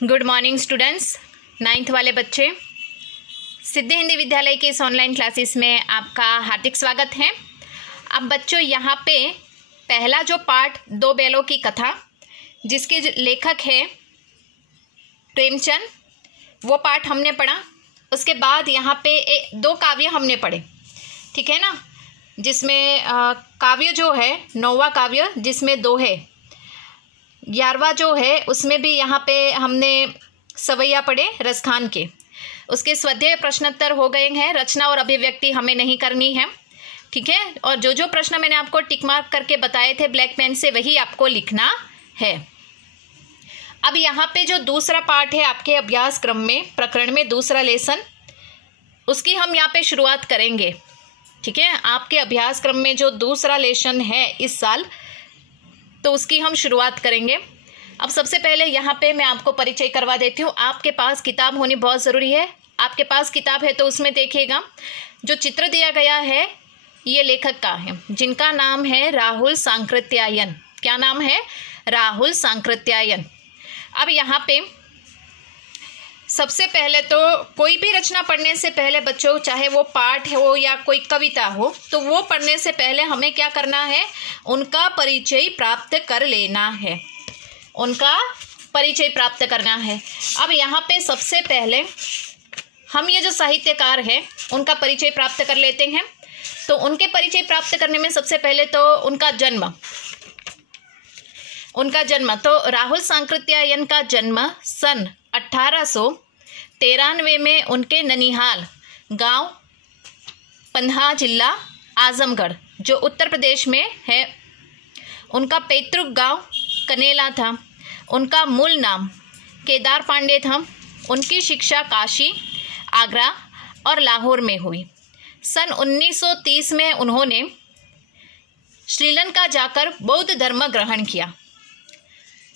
Good morning students, 9th वाले बच्चे, सिद्धि हिंदी विद्यालय के इस ऑनलाइन क्लासेस में आपका हार्दिक स्वागत है। अब बच्चों यहाँ पे पहला जो पार्ट दो बैलों की कथा जिसके लेखक है प्रेमचंद, वो पार्ट हमने पढ़ा। उसके बाद यहाँ पे दो काव्य हमने पढ़े, ठीक है ना, जिसमें काव्य जो है 9वां काव्य जिसमें दो है, 11वां जो है उसमें भी यहाँ पे हमने सवैया पढ़े रसखान के। उसके स्वाध्याय प्रश्नोत्तर हो गए हैं, रचना और अभिव्यक्ति हमें नहीं करनी है, ठीक है। और जो जो प्रश्न मैंने आपको टिक मार्क करके बताए थे ब्लैक पेन से, वही आपको लिखना है। अब यहाँ पे जो दूसरा पार्ट है आपके अभ्यास क्रम में, प्रकरण में दूसरा लेसन, उसकी हम यहाँ पे शुरुआत करेंगे, ठीक है। आपके अभ्यास क्रम में जो दूसरा लेसन है इस साल, तो उसकी हम शुरुआत करेंगे। अब सबसे पहले यहाँ पे मैं आपको परिचय करवा देती हूँ। आपके पास किताब होनी बहुत ज़रूरी है। आपके पास किताब है तो उसमें देखिएगा जो चित्र दिया गया है ये लेखक का है, जिनका नाम है राहुल सांकृत्यायन। क्या नाम है? राहुल सांकृत्यायन। अब यहाँ पे सबसे पहले तो कोई भी रचना पढ़ने से पहले बच्चों, चाहे वो पाठ हो या कोई कविता हो, तो वो पढ़ने से पहले हमें क्या करना है? उनका परिचय प्राप्त कर लेना है, उनका परिचय प्राप्त करना है। अब यहाँ पे सबसे पहले हम ये जो साहित्यकार हैं उनका परिचय प्राप्त कर लेते हैं। तो उनके परिचय प्राप्त करने में सबसे पहले तो उनका जन्म, तो राहुल सांकृत्यायन का जन्म सन 1893 में उनके ननिहाल गांव, पंधा जिला, आजमगढ़ जो उत्तर प्रदेश में है, उनका पैतृक गांव कनेला था। उनका मूल नाम केदार पांडे था। उनकी शिक्षा काशी, आगरा और लाहौर में हुई। सन 1930 में उन्होंने श्रीलंका जाकर बौद्ध धर्म ग्रहण किया।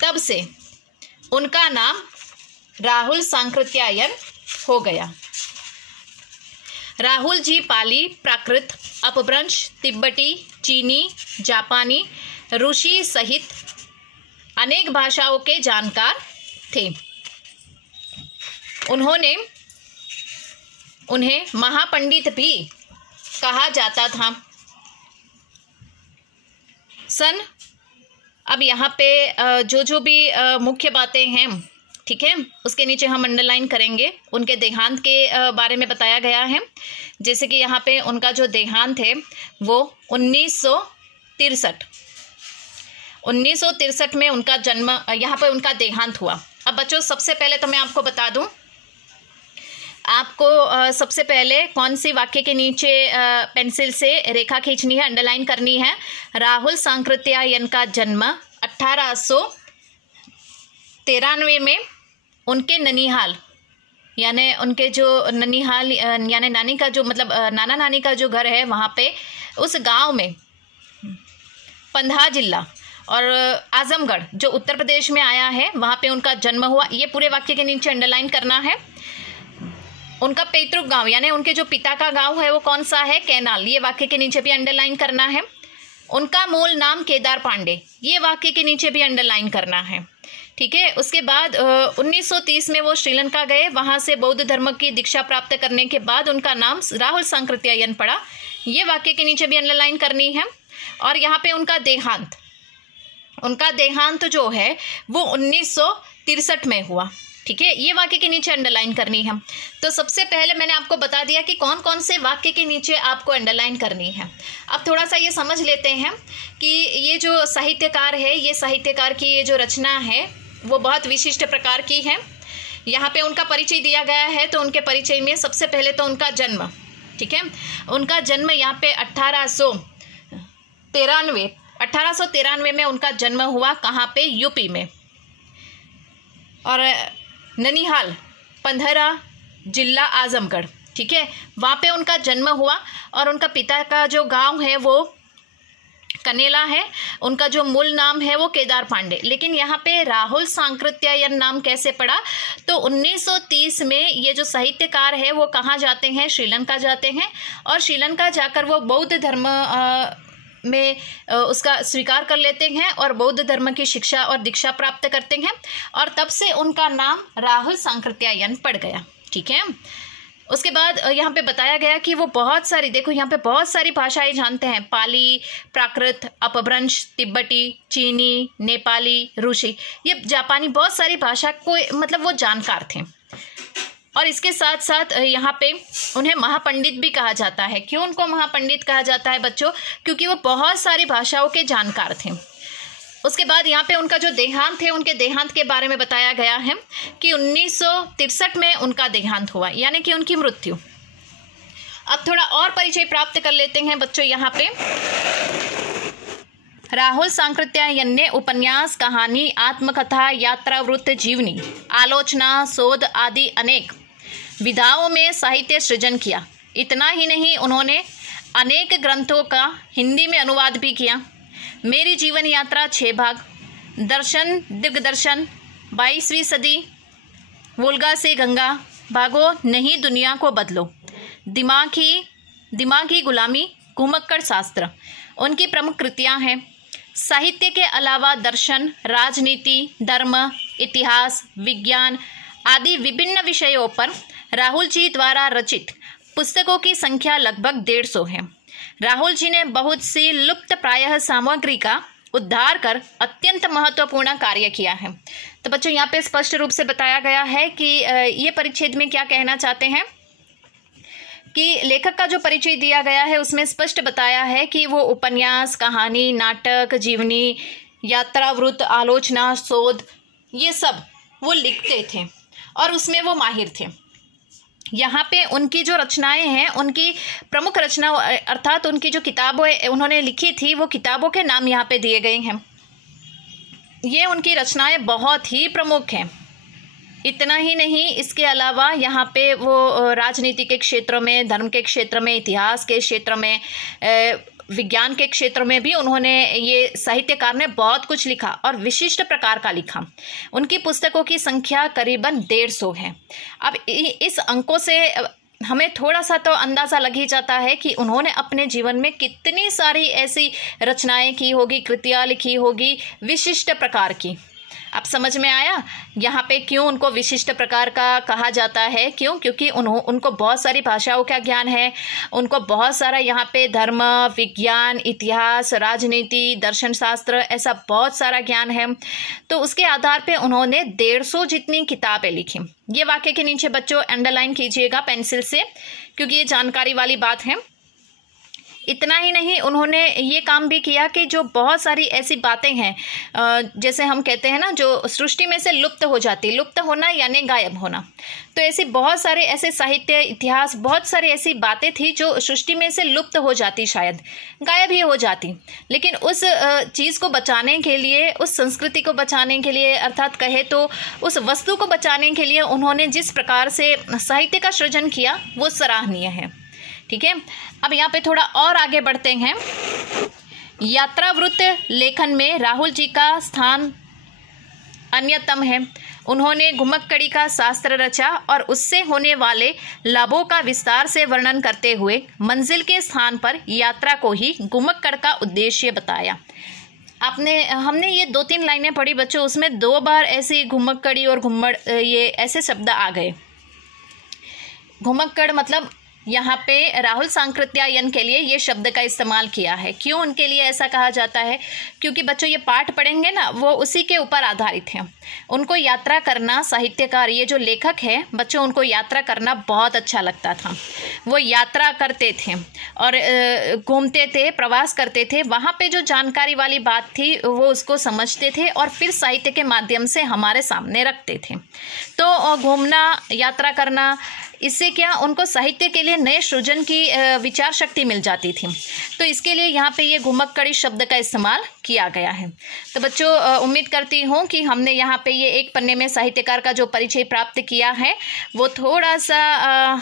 तब से उनका नाम राहुल सांकृत्यायन हो गया। राहुल जी पाली, प्राकृत, अपभ्रंश, तिब्बती, चीनी, जापानी, रूसी सहित अनेक भाषाओं के जानकार थे। उन्हें महापंडित भी कहा जाता था। अब यहाँ पे जो भी मुख्य बातें हैं, ठीक है, उसके नीचे हम अंडरलाइन करेंगे। उनके देहांत के बारे में बताया गया है। जैसे कि यहाँ पे उनका जो देहांत है वो 1963 में उनका जन्म, यहाँ पे उनका देहांत हुआ। अब बच्चों सबसे पहले तो मैं आपको बता दूं, आपको सबसे पहले कौन सी वाक्य के नीचे पेंसिल से रेखा खींचनी है, अंडरलाइन करनी है। राहुल सांकृत्यायन का जन्म 1893 में उनके ननिहाल, यानी उनके जो ननिहाल यानी नानी का जो मतलब नाना नानी का जो घर है वहाँ पे, उस गांव में, पंधा जिला और आजमगढ़ जो उत्तर प्रदेश में आया है, वहाँ पे उनका जन्म हुआ। ये पूरे वाक्य के नीचे अंडरलाइन करना है। उनका पैतृक गांव यानी उनके जो पिता का गांव है वो कौन सा है? कैनाल। ये वाक्य के नीचे भी अंडरलाइन करना है। उनका मूल नाम केदार पांडे, ये वाक्य के नीचे भी अंडरलाइन करना है, ठीक है। उसके बाद 1930 में वो श्रीलंका गए। वहाँ से बौद्ध धर्म की दीक्षा प्राप्त करने के बाद उनका नाम राहुल सांकृत्यायन पड़ा, ये वाक्य के नीचे भी अंडरलाइन करनी है। और यहाँ पे उनका देहांत जो है वो 1963 में हुआ, ठीक है, ये वाक्य के नीचे अंडरलाइन करनी है। तो सबसे पहले मैंने आपको बता दिया कि कौन कौन से वाक्य के नीचे आपको अंडरलाइन करनी है। अब थोड़ा सा ये समझ लेते हैं कि ये जो साहित्यकार है, ये साहित्यकार की ये जो रचना है वो बहुत विशिष्ट प्रकार की है। यहाँ पे उनका परिचय दिया गया है, तो उनके परिचय में सबसे पहले तो उनका जन्म, ठीक है। उनका जन्म यहाँ पे 1893 में उनका जन्म हुआ। कहाँ पे? यूपी में। और ननिहाल, पंधरा जिला, आजमगढ़, ठीक है, वहाँ पे उनका जन्म हुआ। और उनका पिता का जो गांव है वो कनेला है। उनका जो मूल नाम है वो केदार पांडे। लेकिन यहाँ पे राहुल सांकृत्यायन नाम कैसे पड़ा? तो 1930 में ये जो साहित्यकार है वो कहाँ जाते हैं? श्रीलंका जाते हैं। और श्रीलंका जाकर वो बौद्ध धर्म में उसका स्वीकार कर लेते हैं और बौद्ध धर्म की शिक्षा और दीक्षा प्राप्त करते हैं, और तब से उनका नाम राहुल सांकृत्यायन पड़ गया। ठीक है। उसके बाद यहाँ पे बताया गया कि वो बहुत सारी, देखो यहाँ पे बहुत सारी भाषाएं जानते हैं, पाली, प्राकृत, अपभ्रंश, तिब्बती, चीनी, नेपाली, रूसी, ये जापानी, बहुत सारी भाषा को मतलब वो जानकार थे। और इसके साथ साथ यहाँ पे उन्हें महापंडित भी कहा जाता है। क्यों उनको महापंडित कहा जाता है बच्चों? क्योंकि वो बहुत सारी भाषाओं के जानकार थे। उसके बाद यहाँ पे उनका जो देहांत है, उनके देहांत के बारे में बताया गया है कि 1963 में उनका देहांत हुआ, यानी कि उनकी मृत्यु। अब थोड़ा और परिचय प्राप्त कर लेते हैं बच्चों। यहाँ पे राहुल सांकृत्यायन ने उपन्यास, कहानी, आत्मकथा, यात्रा वृत्त, जीवनी, आलोचना, शोध आदि अनेक विधाओं में साहित्य सृजन किया। इतना ही नहीं, उन्होंने अनेक ग्रंथों का हिंदी में अनुवाद भी किया। मेरी जीवन यात्रा 6 भाग, दर्शन, दिग्दर्शन, 22वीं सदी, वोल्गा से गंगा, भागो नहीं दुनिया को बदलो, दिमागी गुलामी, घुमक्कड़ शास्त्र उनकी प्रमुख कृतियां हैं। साहित्य के अलावा दर्शन, राजनीति, धर्म, इतिहास, विज्ञान आदि विभिन्न विषयों पर राहुल जी द्वारा रचित पुस्तकों की संख्या लगभग 150 है। राहुल जी ने बहुत सी लुप्त प्रायः सामग्री का उद्धार कर अत्यंत महत्वपूर्ण कार्य किया है। तो बच्चों यहाँ पे स्पष्ट रूप से बताया गया है कि ये परिच्छेद में क्या कहना चाहते हैं कि लेखक का जो परिचय दिया गया है उसमें स्पष्ट बताया है कि वो उपन्यास, कहानी, नाटक, जीवनी, यात्रा वृत्त, आलोचना, शोध, ये सब वो लिखते थे और उसमें वो माहिर थे। यहाँ पे उनकी जो रचनाएं हैं, उनकी प्रमुख रचना अर्थात उनकी जो किताबें उन्होंने लिखी थी, वो किताबों के नाम यहाँ पे दिए गए हैं। ये उनकी रचनाएं बहुत ही प्रमुख हैं। इतना ही नहीं, इसके अलावा यहाँ पे वो राजनीति के क्षेत्र में, धर्म के क्षेत्र में, इतिहास के क्षेत्र में, विज्ञान के क्षेत्र में भी उन्होंने, ये साहित्यकार ने बहुत कुछ लिखा और विशिष्ट प्रकार का लिखा। उनकी पुस्तकों की संख्या करीबन 150 है। अब इस अंकों से हमें थोड़ा सा तो अंदाज़ा लग ही जाता है कि उन्होंने अपने जीवन में कितनी सारी ऐसी रचनाएं की होगी, कृतियाँ लिखी होगी विशिष्ट प्रकार की। अब समझ में आया यहाँ पे क्यों उनको विशिष्ट प्रकार का कहा जाता है? क्यों? क्योंकि उनको बहुत सारी भाषाओं का ज्ञान है, उनको बहुत सारा यहाँ पे धर्म, विज्ञान, इतिहास, राजनीति, दर्शन शास्त्र, ऐसा बहुत सारा ज्ञान है। तो उसके आधार पे उन्होंने 150 जितनी किताबें लिखी। ये वाक्य के नीचे बच्चों अंडरलाइन कीजिएगा पेंसिल से, क्योंकि ये जानकारी वाली बात है। इतना ही नहीं, उन्होंने ये काम भी किया कि जो बहुत सारी ऐसी बातें हैं, जैसे हम कहते हैं ना, जो सृष्टि में से लुप्त हो जाती, लुप्त होना यानी गायब होना, तो ऐसी बहुत सारे ऐसे साहित्य, इतिहास, बहुत सारी ऐसी बातें थी जो सृष्टि में से लुप्त हो जाती, शायद गायब ही हो जाती। लेकिन उस चीज़ को बचाने के लिए, उस संस्कृति को बचाने के लिए, अर्थात कहे तो उस वस्तु को बचाने के लिए उन्होंने जिस प्रकार से साहित्य का सृजन किया वो सराहनीय है। ठीक है। अब यहाँ पे थोड़ा और आगे बढ़ते हैं। यात्रा वृत्त लेखन में राहुल जी का स्थान अन्यतम है। उन्होंने घुमक्कड़ी का शास्त्र रचा और उससे होने वाले लाभों का विस्तार से वर्णन करते हुए मंजिल के स्थान पर यात्रा को ही घुमक्कड़ का उद्देश्य बताया। हमने ये 2-3 लाइनें पढ़ी बच्चों, उसमें 2 बार ऐसी घुमक्कड़ी और घुम्मड़ ये ऐसे शब्द आ गए। घुमक्कड़ मतलब यहाँ पे राहुल सांकृत्यायन के लिए ये शब्द का इस्तेमाल किया है। क्यों उनके लिए ऐसा कहा जाता है? क्योंकि बच्चों ये पाठ पढ़ेंगे ना, वो उसी के ऊपर आधारित है। उनको यात्रा करना, साहित्यकार, ये जो लेखक है बच्चों, उनको यात्रा करना बहुत अच्छा लगता था। वो यात्रा करते थे और घूमते थे, प्रवास करते थे। वहाँ पे जो जानकारी वाली बात थी वो उसको समझते थे और फिर साहित्य के माध्यम से हमारे सामने रखते थे। तो घूमना, यात्रा करना, इससे क्या उनको साहित्य के लिए नए सृजन की विचार शक्ति मिल जाती थी। तो इसके लिए यहाँ पे ये घुमक्कड़ी शब्द का इस्तेमाल किया गया है। तो बच्चों उम्मीद करती हूँ कि हमने यहाँ पे ये एक पन्ने में साहित्यकार का जो परिचय प्राप्त किया है वो थोड़ा सा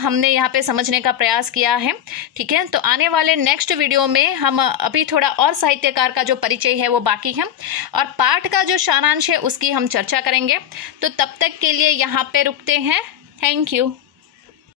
हमने यहाँ पे समझने का प्रयास किया है। ठीक है। तो आने वाले नेक्स्ट वीडियो में हम अभी थोड़ा और साहित्यकार का जो परिचय है वो बाकी है और पाठ का जो सारांश है उसकी हम चर्चा करेंगे। तो तब तक के लिए यहाँ पे रुकते हैं। Thank you.